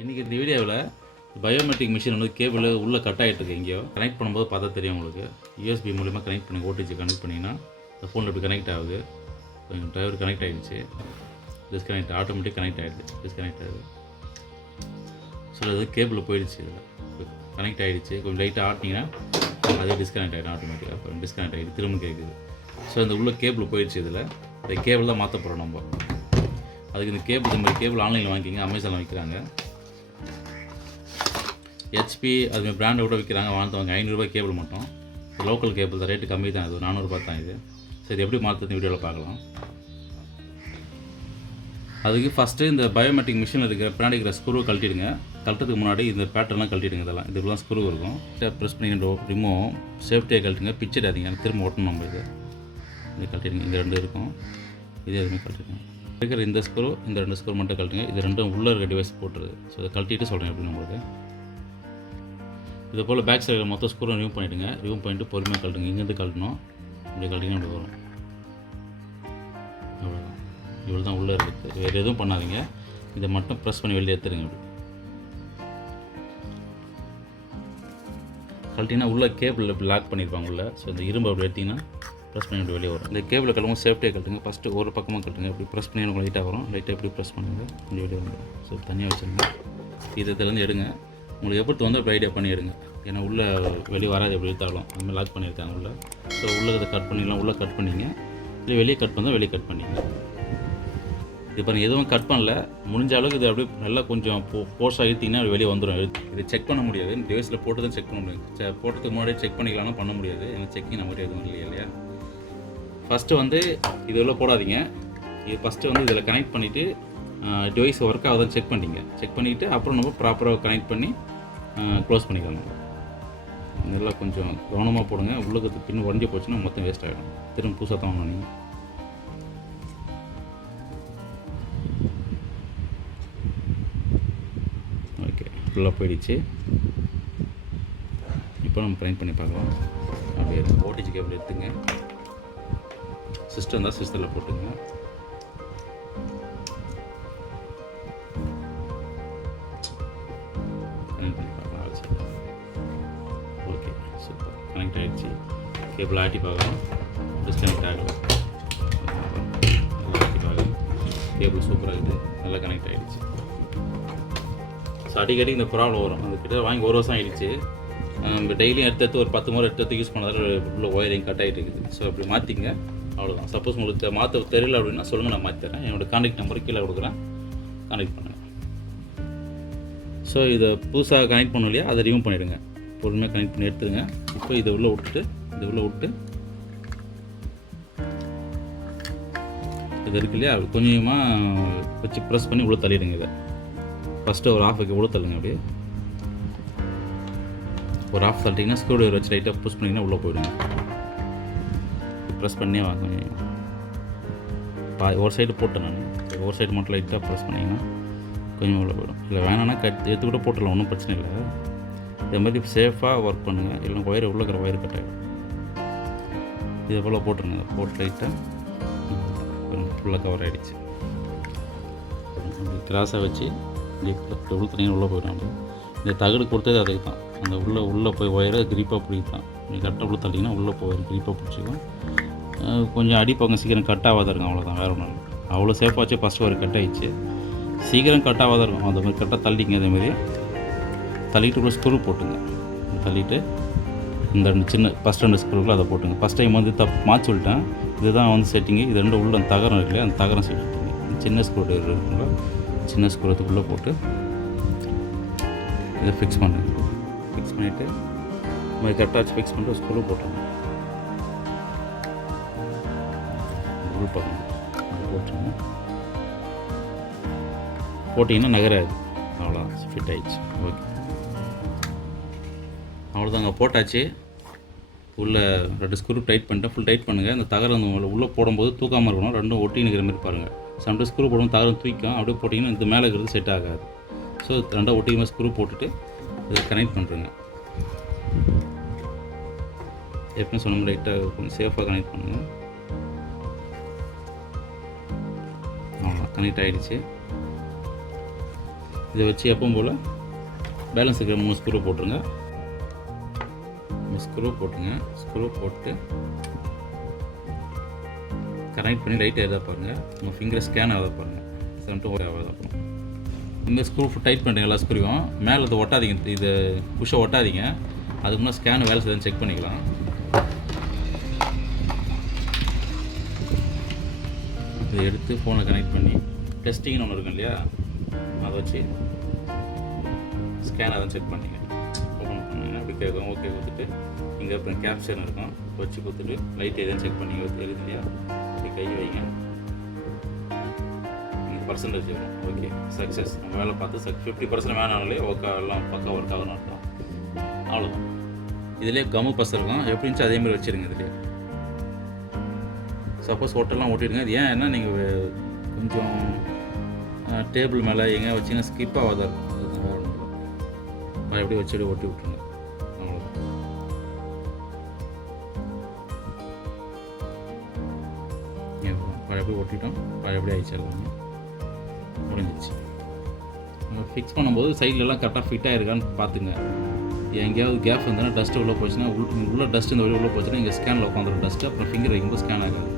இன்றைக்கி இந்த வீடியோவில் பயோமெட்ரிக் மிஷின் வந்து கேபிள் உள்ளே கட் ஆகிட்டு இருக்கு. எங்கேயோ கனெக்ட் பண்ணும்போது பார்த்தா தெரியும் உங்களுக்கு. யூஎஸ்பி மூலிமா கனெக்ட் பண்ணி ஓடிஜி கனெக்ட் பண்ணிங்கன்னா இந்த ஃபோனில் இப்படி கனெக்ட் ஆகுது. டிரைவர் கனெக்ட் ஆகிடுச்சு, டிஸ்கனெக்ட் ஆட்டோமேட்டிக் கனெக்ட் ஆகிடுது, டிஸ்கனெக்ட் ஆகுது. ஸோ அது கேபிள் போயிடுச்சு, இதில் கனெக்ட் ஆகிடுச்சு. கொஞ்சம் லைட்டாக ஆட்டினீங்கன்னா அதே டிஸ்கனெக்ட் ஆகிடும் ஆட்டோமேட்டிக்காக. அப்புறம் டிஸ்கனெக்ட் ஆகிடுது, திரும்ப கேட்குது. ஸோ இந்த உள்ள கேபிள் போயிடுச்சு. இதில் இந்த கேபிள் தான் மாற்ற போகிறோம் நம்ம. அதுக்கு இந்த கேபிள், இந்த மாதிரி கேபிள் ஆன்லைனில் வாங்கிக்கிங்க, அமேசானில் விற்கிறாங்க. ஹெச்பி அதுமாதிரி பிராண்டை கூட விற்கிறாங்க. வாங்கினவங்க ₹500 கேபிள் மட்டும். லோக்கல் கேபிள் தான், ரேட்டு கம்மி தான். இது ₹400 தான் இது. சரி, எப்படி மாற்றுறது வீடியோவில் பார்க்கலாம். அதுக்கு ஃபஸ்ட்டு இந்த பயோமெட்ரிக் மிஷினில் இருக்கிற பின்னாடி இருக்கிற ஸ்க்ரூவை கழட்டிடுங்க. கழட்டதுக்கு முன்னாடி இந்த பேட்டர்லாம் கழட்டிடுங்க. இதெல்லாம் இதுக்குலாம் ஸ்க்ரூ இருக்கும். ப்ரெஸ் பண்ணி ரிமூவ் சேஃப்டியாக கழட்டுங்க, பிச்சிடாதீங்க, திரும்ப ஓட்டணும் நம்ம. இது கழட்டிடுங்க. இந்த ரெண்டு இருக்கும், இதே எதுவுமே கழட்டிடுங்க. இருக்கிற இந்த ஸ்க்ரூ, இந்த 2 ஸ்க்ரூ மட்டும் கழட்டுங்க. இது ரெண்டும் உள்ளே இருக்க டிவைஸ் போட்டுருது. ஸோ இதை கழட்டிட்டு சொல்கிறேன் எப்படி நம்மளுக்கு. இது போல் பேக் சைடில் மொத்தம் ஸ்க்ரூவை ரிமூவ் பண்ணிவிடுங்க. ரிமூவ் பண்ணிட்டு பொறுமையாக கழட்டுங்க. இங்கேருந்து கழட்டணும், இப்படி கழட்டிங்கன்னா அப்படி வரும். அவ்வளோதான், இவ்வளோ தான் உள்ளே இருக்குது. வேறு எதுவும் பண்ணாதீங்க. இதை மட்டும் ப்ரெஸ் பண்ணி வெளியே எடுத்துருங்க. இப்படி கழட்டிங்கன்னா உள்ளே கேபிள் இப்படி லாக் பண்ணியிருப்பாங்க உள்ள. ஸோ இந்த இரும்பு அப்படி எடுத்திங்கன்னா ப்ரெஸ் பண்ணி அப்படி வெளியே வரும். இந்த கேபிளை கழுவும் சேஃப்டியாக கழட்டுங்க. ஃபஸ்ட்டு ஒரு பக்கமாக கழட்டுங்க. இப்படி ப்ரெஸ் பண்ணி எனக்கு லைட்டாக வரும். லைட்டாக எப்படி ப்ரெஸ் பண்ணுங்க, இப்படி வெளியே வந்துடும். ஸோ தனியாக வச்சுருங்க. இதுலேருந்து எடுங்க. உங்களுக்கு எப்படி வந்து அப்படி ஐடியா பண்ணி எடுங்க. ஏன்னா உள்ளே வெளியே வராது, எப்படி எடுத்தாலும் அதுமாதிரி லாக் பண்ணியிருக்காங்க உள்ளே. ஸோ உள்ளே இதை கட் பண்ணிக்கலாம். உள்ளே கட் பண்ணிங்க, இல்லை வெளியே கட் பண்ணால் வெளியே கட் பண்ணிங்க. இப்போ நீங்கள் எதுவும் கட் பண்ணல, முடிஞ்ச அளவுக்கு இது அப்படியே நல்லா கொஞ்சம் ஃபோர்ஸாக இழுத்திங்கன்னா அது வெளியே வந்துடும். இது செக் பண்ண முடியாது, டிவைஸில் போட்டு தான் செக் பண்ண முடியும். போட்டதுக்கு முன்னாடியே செக் பண்ணிக்கலாம்னா பண்ண முடியாது. ஏன்னா செக்கிங் நம்ம எதுவும் இல்லையா. ஃபஸ்ட்டு வந்து இது உள்ள போடாதீங்க. இது ஃபஸ்ட்டு வந்து இதில் கனெக்ட் பண்ணிவிட்டு டிவைஸ் ஒர்க் ஆகுதான் செக் பண்ணிங்க. செக் பண்ணிவிட்டு அப்புறம் நம்ம ப்ராப்பராக கனெக்ட் பண்ணி க்ளோஸ் பண்ணிக்கலாம். இதெல்லாம் கொஞ்சம் கவனமாக போடுங்க. உள்ளுக்கு பின் உடஞ்சி போச்சுன்னா மொத்தம் வேஸ்ட் ஆகிடும். திரும்ப புதுசாக தான் வாங்கணும் நீங்கள். ஓகே, ஃபுல்லாக போயிடுச்சு. இப்போ நம்ம கனெக்ட் பண்ணி பார்க்கலாம். அப்படியே ஓடிஜி கேபிள் எடுத்துங்க. சிஸ்டம் தான், சிஸ்டத்தில் போட்டுங்க. கனெக்ட் பண்ணி பார்க்கலாம். ஓகே, சூப்பர், கனெக்ட் ஆகிடுச்சு. கேபிள் ஆட்டி பார்க்கலாம். டிஸ்கனெக்ட் ஆகலை. நல்லா ஆட்டி பார்க்கலாம். கேபிள் சூப்பராக இருக்குது, நல்லா கனெக்ட் ஆகிடுச்சு. ஸோ அடிக்கடி இந்த ப்ராப்ளம் வரும். அது கிட்ட வாங்கி 1 வருஷம் ஆகிடுச்சு. நம்ம டெய்லியும் எடுத்து ஒரு 10 முறை எடுத்து யூஸ் பண்ணதால் உள்ள ஒயரிங் கட் ஆகிட்டு இருக்குது. ஸோ அப்படி மாற்றிங்க. அவ்வளோதான். சப்போஸ் உங்களுக்கு மாற்ற தெரியல அப்படின்னா சொல்லுங்கள், நான் மாற்றி தரேன். என்னோடய கான்டாக்ட் நம்பர் கீழே கொடுக்குறேன், கான்டாக்ட் பண்ணுங்கள். ஸோ இதை புதுசாக கனெக்ட் பண்ணணும் இல்லையா, அதை ரிமூவ் பண்ணிவிடுங்க. பொறுமையாக கனெக்ட் பண்ணி எடுத்துருங்க. இப்போ இதை உள்ளே விட்டுட்டு இது இருக்கு இல்லையா, கொஞ்சமாக வச்சு ப்ரெஸ் பண்ணி உள்ளே தள்ளிடுங்க. இதை ஃபஸ்ட்டு ஒரு ஆஃபுக்கு உள்ளே தள்ளுங்க. அப்படியே ஒரு ஆஃப் தள்ளிட்டிங்கன்னா ஸ்க்ரூ டிரைவர் வச்சு லைட்டாக புஷ் பண்ணிங்கன்னா உள்ளே போயிடுங்க. ப்ரெஸ் பண்ணே வாங்க. ஒரு சைடு போட்டேன் நான், ஒரு சைடு மட்டும் லைட்டாக ப்ரெஸ் பண்ணிங்கன்னா கொஞ்சம் உள்ள போயிடும். இல்லை வேணான்னா எடுத்து கூட போட்டுடலாம், ஒன்றும் பிரச்சனை இல்லை. இதே மாதிரி சேஃபாக ஒர்க் பண்ணுங்கள். இல்லை ஒயர் உள்ளே இருக்கிற ஒயர் கட் ஆகிடும். இதே போல் போட்டுருங்க. போட்டு லைட்டாக ஃபுல்லாக கவர் ஆகிடுச்சு. கிராஸாக வச்சு உள்ள தனியாக உள்ளே போயிடும். இந்த தகடு கொடுத்தது அதுக்கு தான். அந்த உள்ளே போய் ஒயரை கிரிப்பாக பிடிக்கும். நீங்கள் கரெக்டாக உள்ள தள்ளிங்கன்னா உள்ளே போய் கிரிப்பாக பிடிச்சிக்கும். கொஞ்சம் அடிப்பாங்க, சீக்கிரம் கட் ஆகாத இருக்கும். அவ்வளோதான், வேறு ஒன்றும் இல்லை. அவ்வளோ சேஃபாக வச்சு ஃபஸ்ட்டு ஒரு கட் ஆகிடுச்சு. சீக்கிரம் கட் ஆகாத இருக்கும். அந்த மாதிரி கரெக்டாக தள்ளிங்க. அதேமாதிரி தள்ளிட்டு கூட ஸ்க்ரூ போட்டுங்க. தள்ளிட்டு இந்த ஃபஸ்ட் 2 ஸ்க்ரூவில் அதை போட்டுங்க. ஃபஸ்ட் டைம் வந்து மாற்றி விட்டேன். இதுதான் வந்து செட்டிங்கு. இது 2 உள்ள அந்த தகரம் இருக்குல்லையா, அந்த தகரம் செட்டிங்க. சின்ன ஸ்க்ரூ இருக்குங்களா, சின்ன ஸ்க்ரூத்துக்குள்ளே போட்டு இதை ஃபிக்ஸ் பண்ணுங்க. ஃபிக்ஸ் பண்ணிவிட்டு இந்த மாதிரி கரெக்டாக வச்சு ஃபிக்ஸ் பண்ணிட்டு ஸ்க்ரூ போட்டுருங்க. உள் பக்கம் போட்டுருங்க. போட்டிங்கன்னா நகராது. அவ்வளோதான், ஃபிட் ஆகிடுச்சு. ஓகே, அவ்வளோதாங்க, போட்டாச்சு. உள்ளே 2 ஸ்க்ரூ டைட் பண்ணிட்டேன். ஃபுல் டைட் பண்ணுங்கள். அந்த தகரம் உள்ளே போடும்போது தூக்காமல் இருக்கணும். 2 ஒட்டி நிற்கிற மாதிரி பாருங்கள். சம்டைம் ஸ்க்ரூ போடும்போது தகரம் தூக்கும். அப்படியே போட்டிங்கன்னா இந்த மேலே இருக்கிறது செட் ஆகாது. ஸோ 2 ஒட்டியுமே ஸ்க்ரூ போட்டுட்டு இதை கனெக்ட் பண்ணுறேங்க. எப்படின்னு சொன்ன மாதிரி லைட்டாக கொஞ்சம் சேஃபாக கனெக்ட் பண்ணுங்கள். அவ்வளோதான், கனெக்ட் ஆகிடுச்சு. இதை வச்சு எப்பவும் போல் பேலன்ஸ் இருக்கிற 3 ஸ்க்ரூ போட்டுருங்க. ஸ்க்ரூ போட்டுங்க. ஸ்க்ரூ போட்டு கனெக்ட் பண்ணி லைட் எதாவது பாருங்கள். உங்கள் ஃபிங்கர் ஸ்கேன் ஆகாத பாருங்கள். சென்ட்டும் ஆகாத அப்புறம் இந்த ஸ்க்ரூ டைட் பண்ணுறீங்க. எல்லா ஸ்க்ரூவும் மேலே இதை ஒட்டாதீங்க. இது புஷ்ஷை ஒட்டாதீங்க. அதுக்கு முன்னாடி ஸ்கேன் வேலை செய்யுதுன்னு செக் பண்ணிக்கலாம். இதை எடுத்து ஃபோனை கனெக்ட் பண்ணி டெஸ்டிங்னு ஒன்று இருக்கும் இல்லையா, அதை வச்சு ஸ்கேன் அதான் செக் பண்ணிங்க. ஓப்பன் பண்ணுங்க. அப்படி கேட்கும். ஓகே கொடுத்துட்டு இங்கே அப்புறம் கேப்சர் இருக்கும் வச்சு கொடுத்துட்டு லைட் எதுவும் செக் பண்ணிங்க. தெரியுது இல்லையா, அப்படி கை வைங்க. இங்கே பர்சன்டேஜ் வரும். Okay success. நம்ம வேலை பார்த்து 50% வேணாலே ஓகே எல்லாம் பக்கா ஒர்க் ஆகணும் அர்த்தம். அவ்வளோதான். இதிலே கம்மு பஸ் இருக்கும். எப்படின்னு அதேமாதிரி வச்சுருங்க. இதிலே சப்போஸ் ஒட்டெல்லாம் ஓட்டிடுங்க. அது ஏன்னா நீங்கள் கொஞ்சம் டேபிள் மேலே எங்கே வச்சிங்கன்னா ஸ்கிப் ஆகாத இருக்கும். எப்படி வச்சு ஒட்டி விட்ருங்க. பழையபடி ஒட்டிட்டோம். பழையபடி ஆயிடுச்சு. எல்லாமே முடிஞ்சிச்சு. ஃபிக்ஸ் பண்ணும்போது சைட்லலாம் கரெக்டாக ஃபிட்டாக இருக்கான்னு பார்த்துங்க. எங்கேயாவது கேப் இருந்ததுன்னா டஸ்ட்டு உள்ளே போச்சுன்னா உள்ள டஸ்ட் இந்த வழி உள்ளே போச்சுன்னா இங்கே ஸ்கேனில் உட்காந்துரும் டஸ்ட்டு. அப்புறம் ஃபிங்கர் வைக்கும்போது ஸ்கேன் ஆகாது.